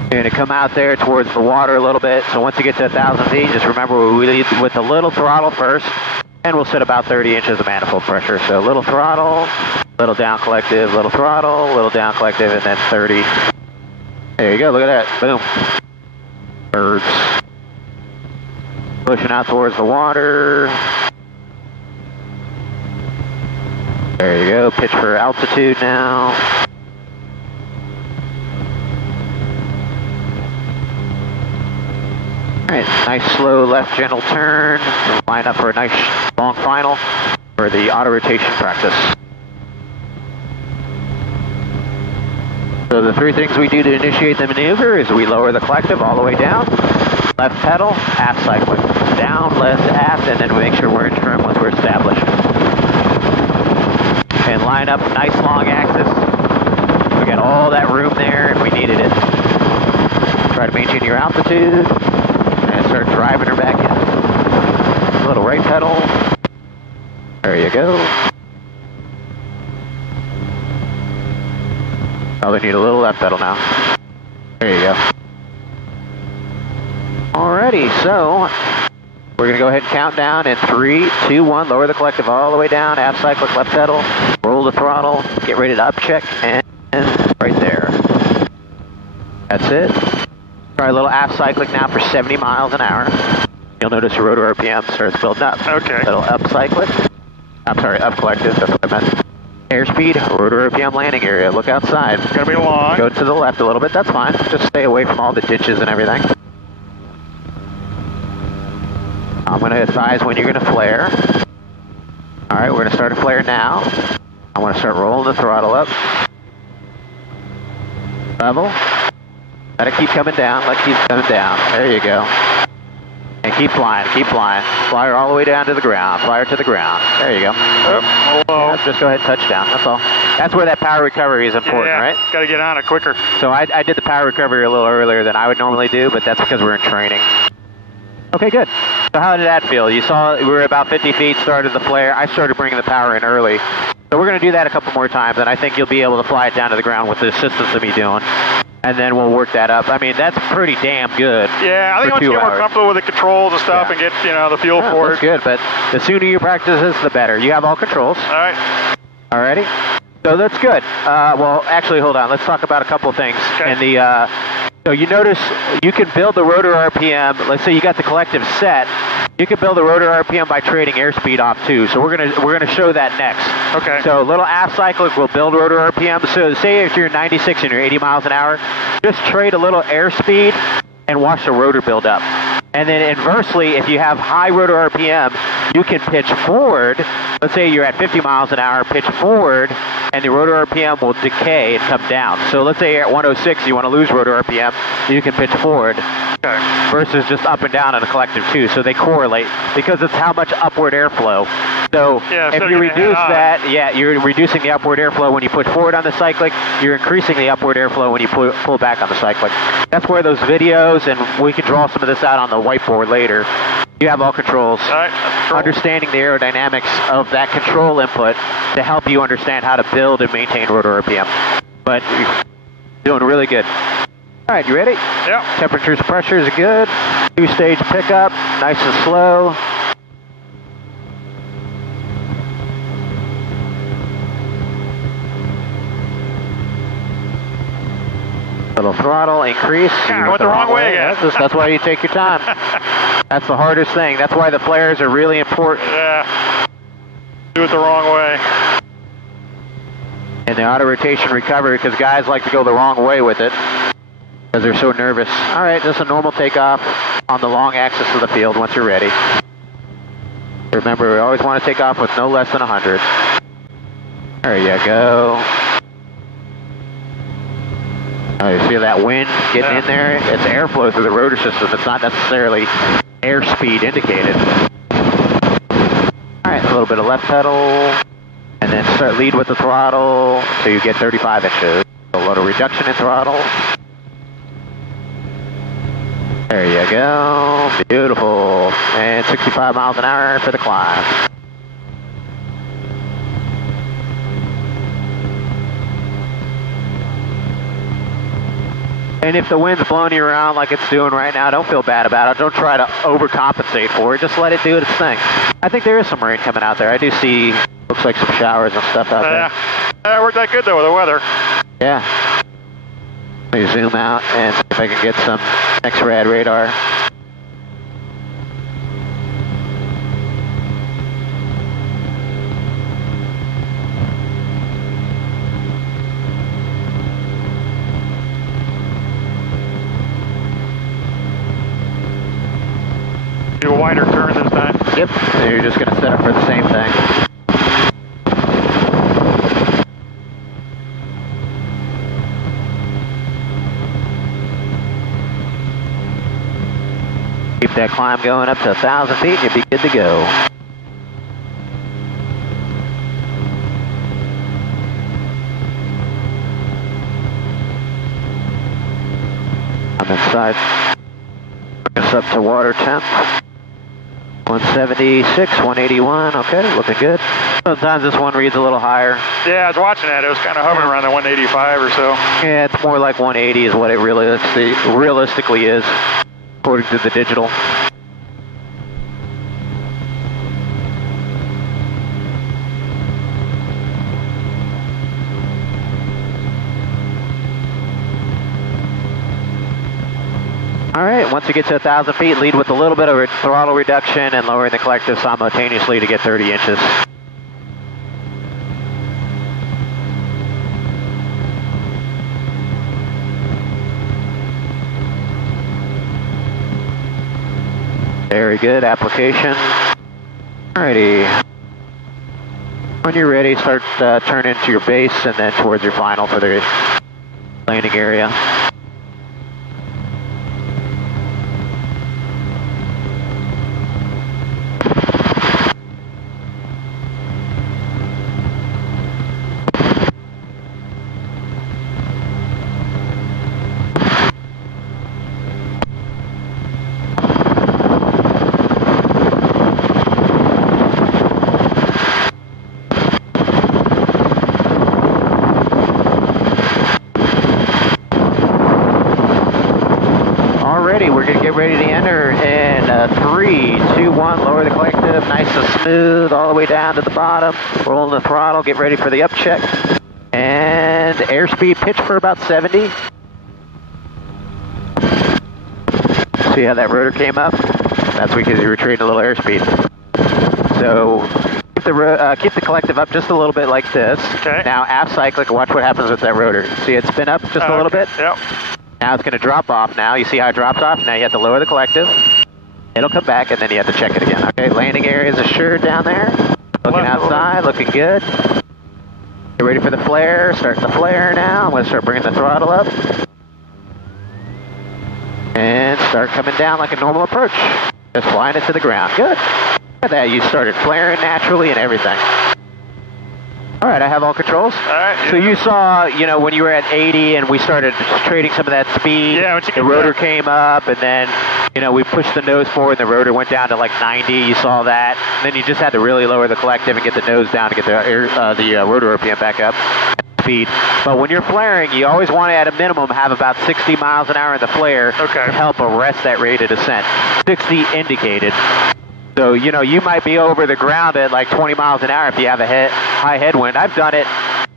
You're going to come out there towards the water a little bit, so once you get to 1,000 feet, just remember we lead with a little throttle first, and we'll set about 30 inches of manifold pressure. So little throttle, little down collective, little throttle, little down collective, and then 30. There you go, look at that, boom. Birds. Pushing out towards the water. There you go, pitch for altitude now. Alright, nice slow left gentle turn. Line up for a nice long final for the auto rotation practice. So the three things we do to initiate the maneuver is we lower the collective all the way down, left pedal, aft cycling, down, left, aft, and then we make sure we're in trim once we're established. And line up nice long axis. We got all that room there if we needed it. Try to maintain your altitude and start driving her back in. A little right pedal. There you go. Probably need a little left pedal now. There you go. Alrighty, so we're gonna go ahead and count down in 3, 2, 1. Lower the collective all the way down. Aft cyclic, left pedal. Roll the throttle. Get ready to up check, and right there. That's it. Try a little aft cyclic now for 70 miles an hour. You'll notice your rotor RPM starts building up. Okay. Little up cyclic. I'm sorry, up collective. That's what I meant. Airspeed, rotor RPM landing area. Look outside. It's gonna be long. Go to the left a little bit. That's fine. Just stay away from all the ditches and everything. I'm going to advise when you're going to flare. Alright, we're going to start a flare now. I want to start rolling the throttle up. Level. Let it keep coming down. Let it keep coming down. There you go. And keep flying. Keep flying. Fly her all the way down to the ground. Fly her to the ground. There you go. Oh, Yeah, just go ahead and touch down. That's all. That's where that power recovery is important, right? Got to get on it quicker. So I did the power recovery a little earlier than I would normally do, but that's because we're in training. Okay, good. So how did that feel? You saw we were about 50 feet, started the flare. I started bringing the power in early. So we're going to do that a couple more times, and I think you'll be able to fly it down to the ground with the assistance of me doing. And then we'll work that up. I mean, that's pretty damn good. Yeah, I think once you get more comfortable with the controls and stuff and get, you know, the feel for that's it. good, but the sooner you practice this, the better. You have all controls. All right. Alrighty. So that's good. Well, actually, hold on. Let's talk about a couple of things. Okay. In the, so you notice you can build the rotor RPM. Let's say you got the collective set. You can build the rotor RPM by trading airspeed off too. So we're gonna show that next. Okay. So little aft cyclic will build rotor RPM. So say if you're 96 and you're 80 miles an hour, just trade a little airspeed and watch the rotor build up. And then inversely, if you have high rotor RPM, you can pitch forward. Let's say you're at 50 miles an hour, pitch forward, and the rotor RPM will decay and come down. So let's say you're at 106, you want to lose rotor RPM, you can pitch forward. Okay. Versus just up and down in a collective too. So they correlate because it's how much upward airflow. So if you reduce that, you're reducing the upward airflow when you push forward on the cyclic, you're increasing the upward airflow when you pull back on the cyclic. That's where those videos, and we can draw some of this out on the whiteboard later. You have all controls. All right, understanding the aerodynamics of that control input to help you understand how to build and maintain rotor RPM. But you're doing really good. All right, you ready? Yeah. Temperatures, pressures are good. 2-stage pickup, nice and slow. Little throttle increase. God, I went the wrong way again. That's why you take your time. That's the hardest thing. That's why the flares are really important. Yeah. Do it the wrong way. And the auto rotation recovery, because guys like to go the wrong way with it because they're so nervous. All right, just a normal takeoff on the long axis of the field once you're ready. Remember, we always want to take off with no less than 100. There you go. Oh, you see that wind getting in there? It's airflow through the rotor system. It's not necessarily airspeed indicated. All right, a little bit of left pedal, and then start lead with the throttle so you get 35 inches. A little reduction in throttle. There you go. Beautiful. And 65 miles an hour for the climb. And if the wind's blowing you around like it's doing right now, don't feel bad about it. Don't try to overcompensate for it. Just let it do its thing. I think there is some rain coming out there. I do see, looks like some showers and stuff out there. Yeah, it worked out good though with the weather. Yeah. Let me zoom out and see if I can get some X-rad radar. So you're just going to set up for the same thing. Keep that climb going up to 1,000 feet and you'll be good to go. I'm inside. Bring us up to water temp. 176, 181, okay, looking good. Sometimes this one reads a little higher. Yeah, I was watching that. It was kind of hovering around the 185 or so. Yeah, it's more like 180 is what it realistically is, according to the digital. All right, once you get to 1,000 feet, lead with a little bit of throttle reduction and lowering the collective simultaneously to get 30 inches. Very good application. Alrighty. When you're ready, start turning into your base and then towards your final for the landing area. We're going to get ready to enter in 3, 2, 1, lower the collective, nice and smooth, all the way down to the bottom, rolling the throttle, get ready for the up check, and airspeed pitch for about 70. See how that rotor came up? That's because you were trading a little airspeed. So keep the collective up just a little bit like this. Okay. Now aft cyclic, watch what happens with that rotor. See it spin up just a little bit? Yep. Now it's going to drop off now. You see how it drops off? Now you have to lower the collective. It'll come back and then you have to check it again. Okay, landing area is assured down there. Looking outside, looking good. Get ready for the flare. Start the flare now. I'm going to start bringing the throttle up. And start coming down like a normal approach. Just flying it to the ground. Good. Look at that. You started flaring naturally and everything. All right, I have all controls. All right. So you saw, you know, when you were at 80 and we started trading some of that speed, yeah, the rotor came up and then, you know, we pushed the nose forward and the rotor went down to like 90. You saw that. And then you just had to really lower the collective and get the nose down to get the rotor RPM back up. Speed. But when you're flaring, you always want to, at a minimum, have about 60 miles an hour in the flare to help arrest that rate of descent. 60 indicated. So, you know, you might be over the ground at like 20 miles an hour if you have a high headwind. I've done it,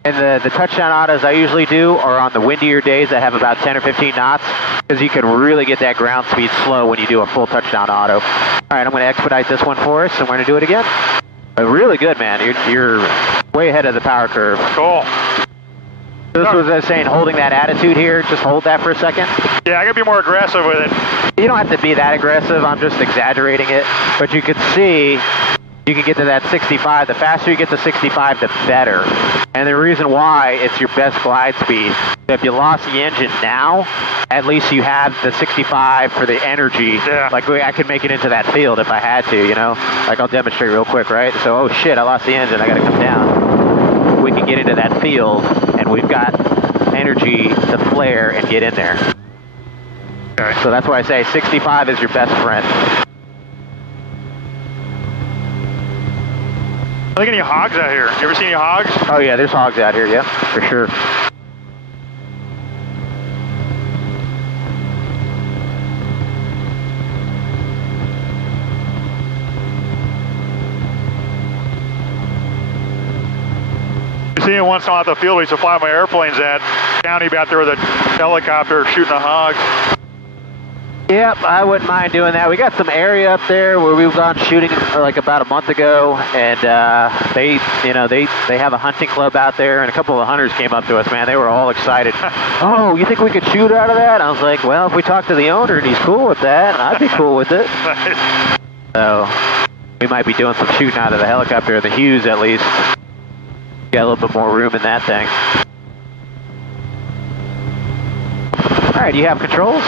and the touchdown autos I usually do are on the windier days that have about 10 or 15 knots, because you can really get that ground speed slow when you do a full touchdown auto. All right, I'm going to expedite this one for us, and we're going to do it again. But really good, man. You're way ahead of the power curve. Cool. This was I was saying, holding that attitude here. Just hold that for a second. Yeah, I gotta be more aggressive with it. You don't have to be that aggressive. I'm just exaggerating it. But you can see, you can get to that 65. The faster you get to 65, the better. And the reason why, it's your best glide speed. If you lost the engine now, at least you have the 65 for the energy. Yeah. Like I could make it into that field if I had to, you know? Like I'll demonstrate real quick, right? So, oh shit, I lost the engine. I gotta come down. We can get into that field, and we've got energy to flare and get in there. Okay. So that's why I say 65 is your best friend. I think any hogs out here. You ever seen any hogs? Oh yeah, there's hogs out here, yeah, for sure. See him once on the field we used to fly my airplanes at. County out there with a helicopter shooting a hog. Yep, I wouldn't mind doing that. We got some area up there where we've gone shooting like about a month ago, and they have a hunting club out there, and a couple of hunters came up to us, man. They were all excited. Oh, you think we could shoot out of that? I was like, well, if we talk to the owner and he's cool with that, I'd be cool with it. So, We might be doing some shooting out of the helicopter, the Hughes at least. Got a little bit more room in that thing. All right, you have controls.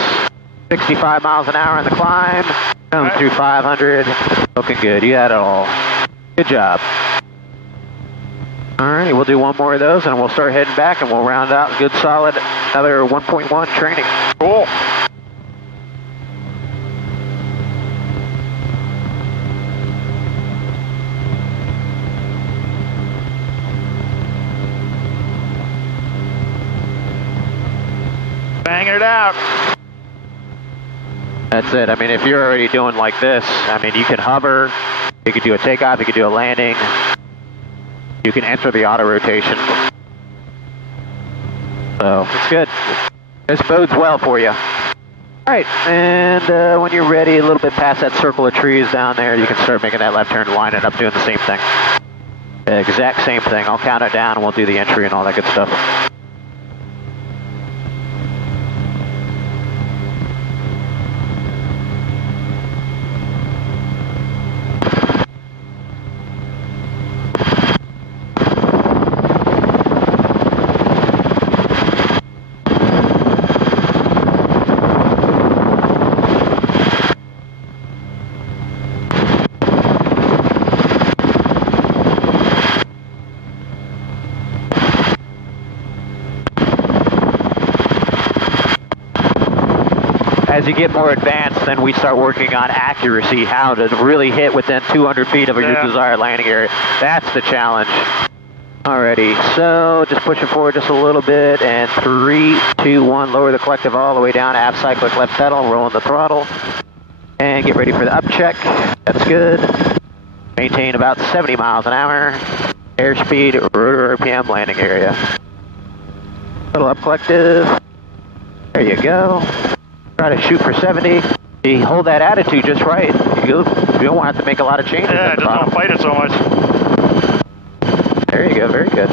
65 miles an hour on the climb. Coming through 500. Looking good. You had it all. Good job. All right, we'll do one more of those and we'll start heading back and we'll round out good solid another 1.1 training. Cool. Banging it out. That's it. I mean, if you're already doing like this, I mean, you can hover, you could do a takeoff, you could do a landing, you can enter the auto rotation. So, it's good. This bodes well for you. All right, and when you're ready, a little bit past that circle of trees down there, you can start making that left turn, lining up, doing the same thing. Exact same thing. I'll count it down and we'll do the entry and all that good stuff. As you get more advanced, then we start working on accuracy, how to really hit within 200 feet of your desired landing area. That's the challenge. Alrighty, so just pushing forward just a little bit, and 3, 2, 1, lower the collective all the way down, aft cyclic left pedal, rolling the throttle, and get ready for the up check. That's good. Maintain about 70 miles an hour. Airspeed, rotor RPM, landing area. Little up collective. There you go. Try to shoot for 70. You hold that attitude just right. You don't want to have to make a lot of changes. Yeah, just don't fight it so much. There you go, very good.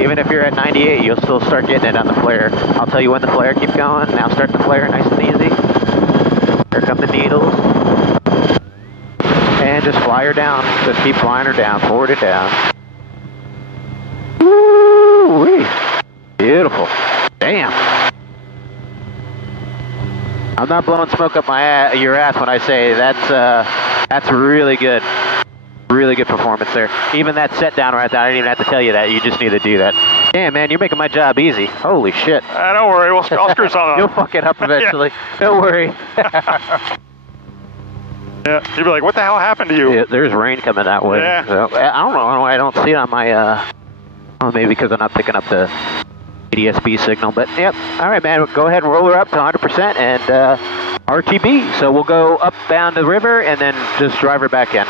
Even if you're at 98, you'll still start getting it on the flare. I'll tell you when the flare, keep going. Now start the flare nice and easy. Here come the needles. And just fly her down. Just keep flying her down, forward it down. Woo-wee. Beautiful. Damn. I'm not blowing smoke up your ass when I say that's really good. Really good performance there. Even that set down right there, I didn't even have to tell you that. You just need to do that. Damn, man, you're making my job easy. Holy shit. Don't worry, I'll screw something up. You'll fuck it up eventually. Yeah. Don't worry. Yeah, you'll be like, what the hell happened to you? Yeah, there's rain coming that way. Yeah. So, I don't know why I don't see it on my, well, maybe because I'm not picking up the ADSB signal, but yep. All right, man, go ahead and roll her up to 100% and RTB. So we'll go up down the river and then just drive her back in.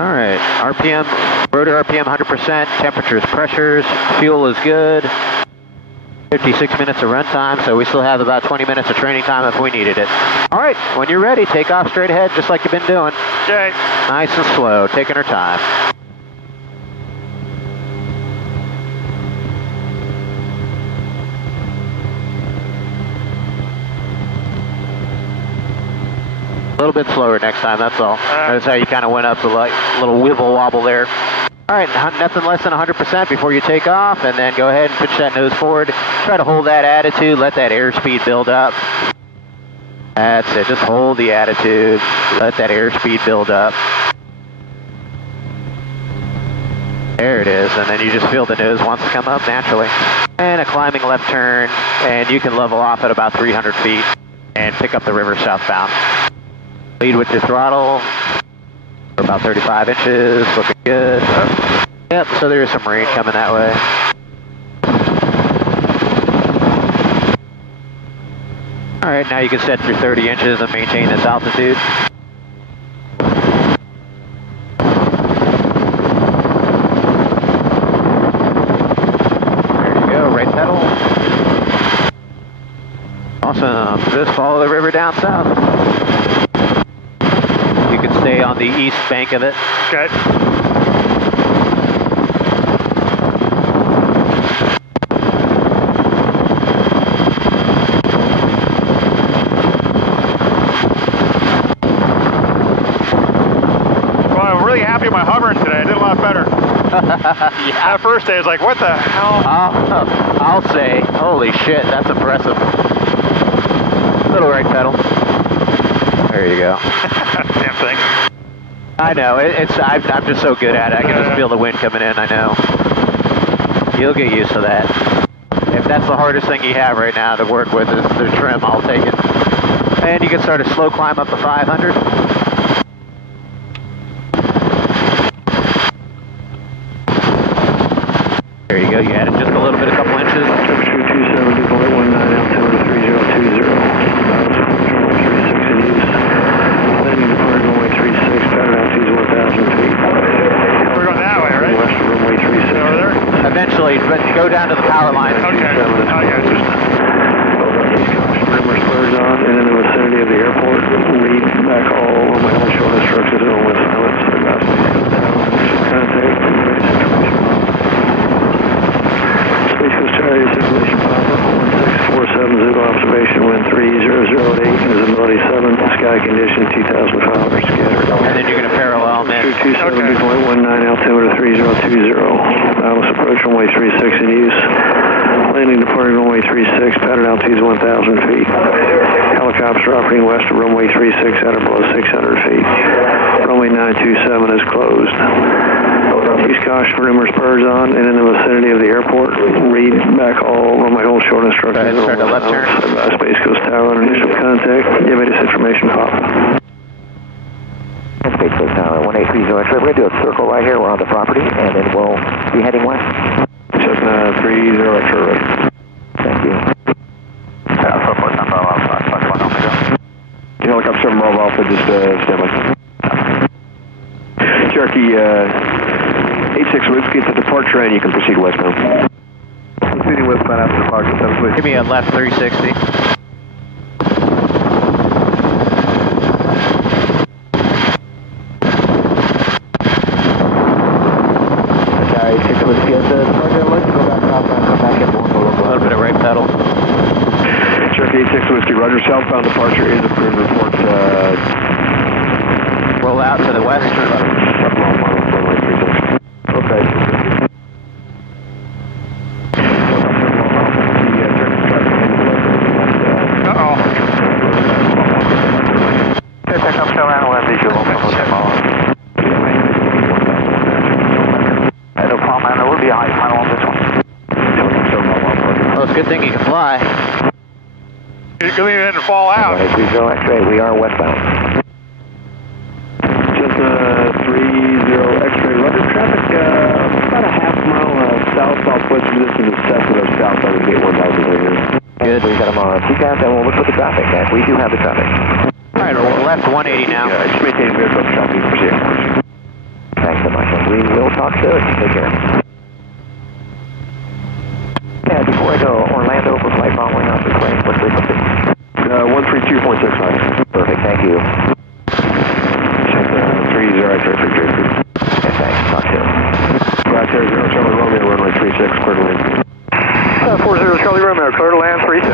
All right, RPM, rotor RPM 100%, temperatures, pressures, fuel is good. 56 minutes of run time, so we still have about 20 minutes of training time if we needed it. All right, when you're ready, take off straight ahead just like you've been doing. Okay. Nice and slow, taking her time. A little bit slower next time, that's all. That's how you kind of went up the little wibble wobble there. All right, nothing less than 100% before you take off, and then go ahead and pitch that nose forward. Try to hold that attitude, let that airspeed build up. That's it, just hold the attitude, let that airspeed build up. There it is, and then you just feel the nose wants to come up naturally. And a climbing left turn, and you can level off at about 300 feet and pick up the river southbound. Lead with your throttle. For about 35 inches, looking good. Yep, so there is some rain coming that way. All right, now you can set through 30 inches and maintain this altitude. There you go, right pedal. Awesome, just follow the river down south. You can stay on the east bank of it. Okay. That first day, I was like, what the hell? I'll say, holy shit, that's impressive. Little right pedal. There you go. Damn thing. I know, I'm just so good at it. I can just feel the wind coming in, I know. You'll get used to that. If that's the hardest thing you have right now to work with is the trim, I'll take it. And you can start a slow climb up to 500. There you go, you added just a little bit, a couple inches. Temperature 270.19, altimeter 3020. Runway 36 in use. Landing departing runway 36, pattern altitude 1,000 feet. We're going that way, right? West of runway 36. Over there? Eventually, but go down to the power line. Okay, I got you. Rimmer spurs on and in the vicinity of the airport. Read back all on my own short instructions and with silence. Contact Space Coast Tower, circulation Papa, 1647, Zulu observation, wind 3008, visibility 7, sky condition 2,500 scattered. And then you're going to parallel them in. 270.19, altimeter 3020. Nautilus approach runway 36 in use. Landing departing runway 36, pattern altitude 1,000 feet. Helicopter operating west of runway 36 at or below 600 feet. Runway 927 is closed. Use caution for numerous birds on and in the vicinity of the airport. Read back all on my whole short instructions. Start the left turn. Space Coast Tower on initial contact. Give me this information, Pop. Space Coast Tower, 1830. We're going to do a circle right here. We're on the property, and then we'll be heading west. Cessna 30 X-ray ready. Thank you. Helicopter 7 Bravo Alpha, just stand by. Cherokee 86 Whiskey to departure, and you can proceed westbound. Proceeding westbound after departure, 7 please. Give me a left 360. A little bit of right pedal. Cherokee 86 Whiskey, Roger, southbound departure is approved. Reports Roll out to the west or left? Okay. Uh-oh. Takeoff Checklist, we'll have visual from the demo. No problem, and there will be a high final on this one. Well, it's a good thing you can fly. You can leave it and fall out. 1830 X-ray, we are westbound. Cessna 30 X-ray, Roger, traffic about a half mile south-southwest of this is Cessna south on the gate 1000 right here. Good. We got them on TCAS, and we'll look for the traffic. And we do have the traffic. All right, we're left 180 now. Just maintain vehicle traffic for CX. Thanks so much, and we will talk soon. Take care. Yeah, before I go, Orlando for flight following on the plane. What frequency? 132.65. Perfect, thank you. Cessna 30 X-ray for Cherokee. Okay, thanks. Talk soon. Black Air 0 Charlie Romeo, runway 36, clear to land. 40 Charlie Romeo, clear to land 36.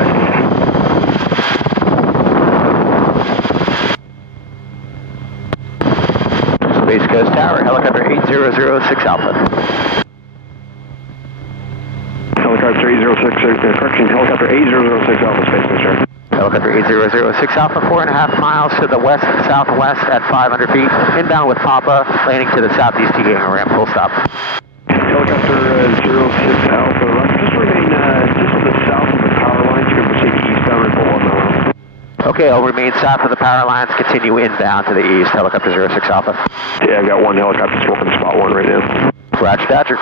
Space Coast Tower, helicopter 8006 Alpha. Helicopter 806, correction, helicopter 8006 Alpha, Space Coast Tower. Helicopter 8006 Alpha, 4.5 miles to the west-southwest at 500 feet. Inbound with Papa, landing to the southeast T-gang ramp, full stop. Helicopter 06 Alpha, Roger, just remain just to the south of the power lines. You can proceed eastbound for 1 mile. Okay, I'll remain south of the power lines, continue inbound to the east, helicopter 06 Alpha. Yeah, I've got one helicopter smoking spot 1 right now. Roger, Dodger.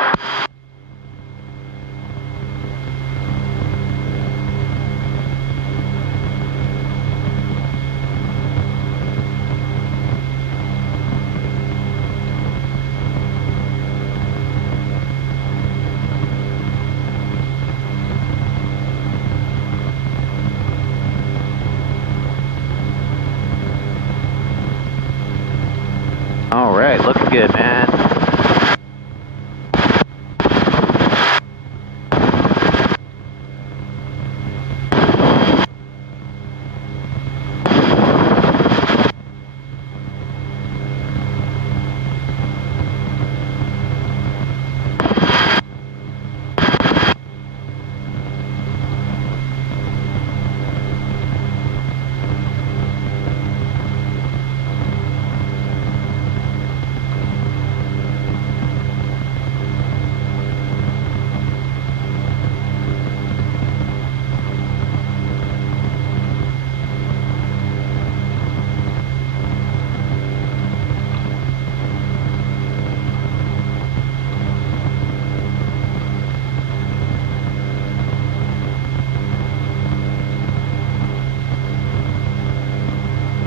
All right, looking good, man.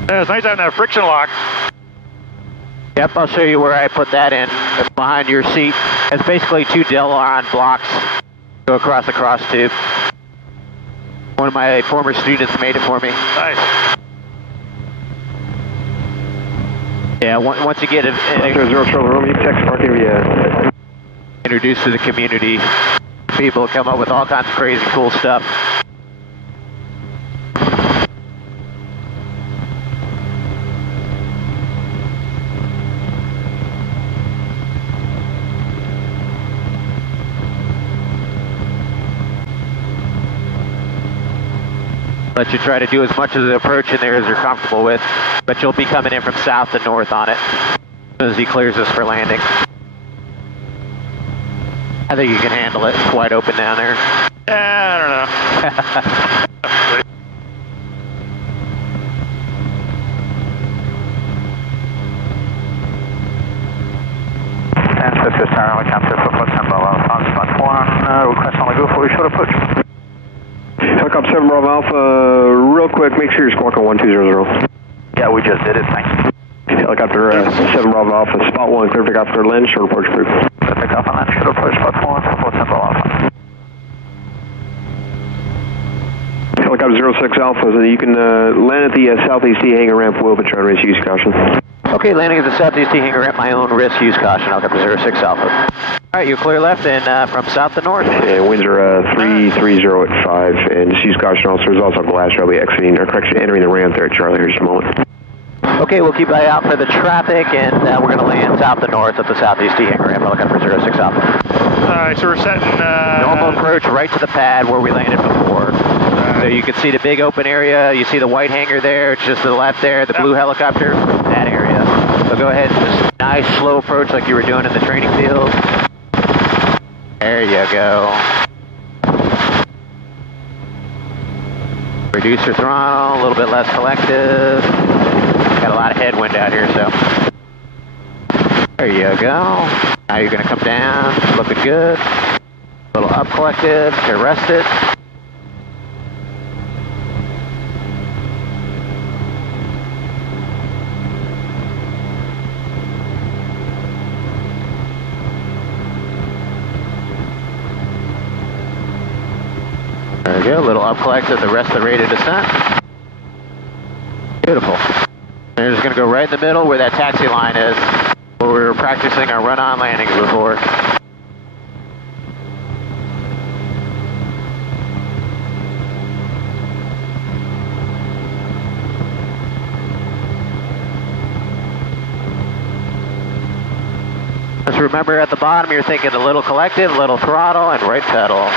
Yeah, it's nice having that friction lock. Yep, I'll show you where I put that in. It's behind your seat. It's basically two Delaron blocks go across the cross tube. One of my former students made it for me. Nice. Yeah, once you get it introduced to the community, people come up with all kinds of crazy cool stuff. Let you try to do as much of the approach in there as you're comfortable with, but you'll be coming in from south to north on it as soon as he clears us for landing. I think you can handle it. It's wide open down there. I don't know. And fifth is tower, helicopter for flight 10 Bravo Alpha, spot 1, request on the go for a short approach. Helicopter 7 Bravo Alpha, real quick, make sure you're squawking 1200. Yeah, we just did it, thanks. Helicopter 7 Bravo Alpha, spot 1, clear takeoff, clear land, short approach approved. Clear takeoff and land, short approach, spot 1, support 10 Bravo Alpha. Helicopter 06 Alpha, so you can land at the southeast T hangar ramp, will, but try to raise use caution. Okay, landing at the southeast T hangar at my own risk, use caution, Helicopter 06 Alpha. Alright, you clear left and from south to north. Yeah, winds are 330 at 5, and just use caution also. There's also glass I'll be exiting, or correction, entering the ramp there at Charlie here in just a moment. Okay, we'll keep an eye out for the traffic, and we're going to land south to north at the southeast T hangar ramp, Helicopter 06 Alpha. Alright, so we're setting... Normal approach right to the pad where we landed before. So you can see the big open area, you see the white hangar there, it's just to the left there, the blue helicopter, that area. So go ahead and just nice slow approach like you were doing in the training field. There you go. Reduce your throttle, a little bit less collective. Got a lot of headwind out here, so. There you go. Now you're going to come down, looking good. A little up collective to rest it. There we go, a little up collective to rest the rate of descent. Beautiful. And you're just going to go right in the middle where that taxi line is, where we were practicing our run-on landings before. Just remember at the bottom you're thinking a little collective, a little throttle, and right pedal.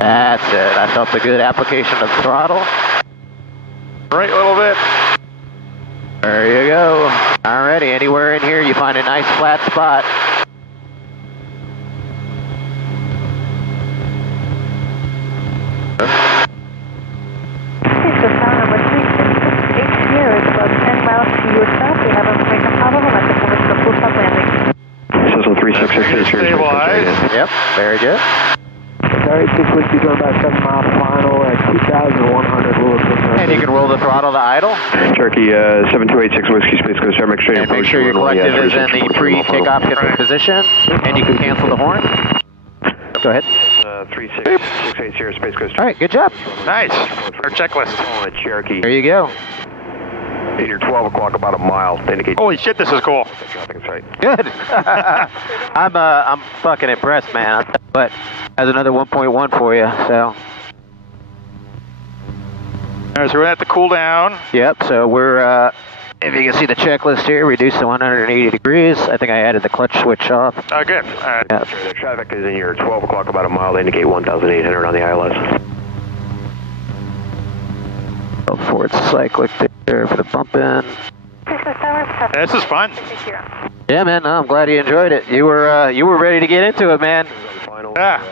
That's it. I felt a good application of throttle. Right a little bit. There you go. Alrighty, anywhere in here you find a nice flat spot. This is tower number 368 here. It's about 10 miles to your south. We have a breaker problem at the moment for full stop landing. Cessna 3668 here. Stabilize. Yep, very good. Sorry, 6 whiskey going about 7 miles final at 2,100 Lewis. And you can roll the throttle to idle. Turkey 7286 Whiskey Space Coast Air, make sure And make sure your collective is in the pre-takeoff position. And you can cancel the horn. Go ahead. 3668 Space Coast. All right, good job. Nice. Our checklist. Cherokee. There you go. In your 12 o'clock, about a mile. Indicate. Holy shit, this is cool. Traffic in sight. Good. I'm fucking impressed, man. But has another 1.1 for you, so. All right, so we're gonna have to cool down. Yep, so we're, if you can see the checklist here, reduced to 180 degrees. I think I added the clutch switch off. Oh, good. All right. Yep. The traffic is in your 12 o'clock, about a mile. They indicate 1,800 on the ILS. Forward cyclic there for the bump in. This is fun. Yeah, man, no, I'm glad you enjoyed it. You were ready to get into it, man. Yeah.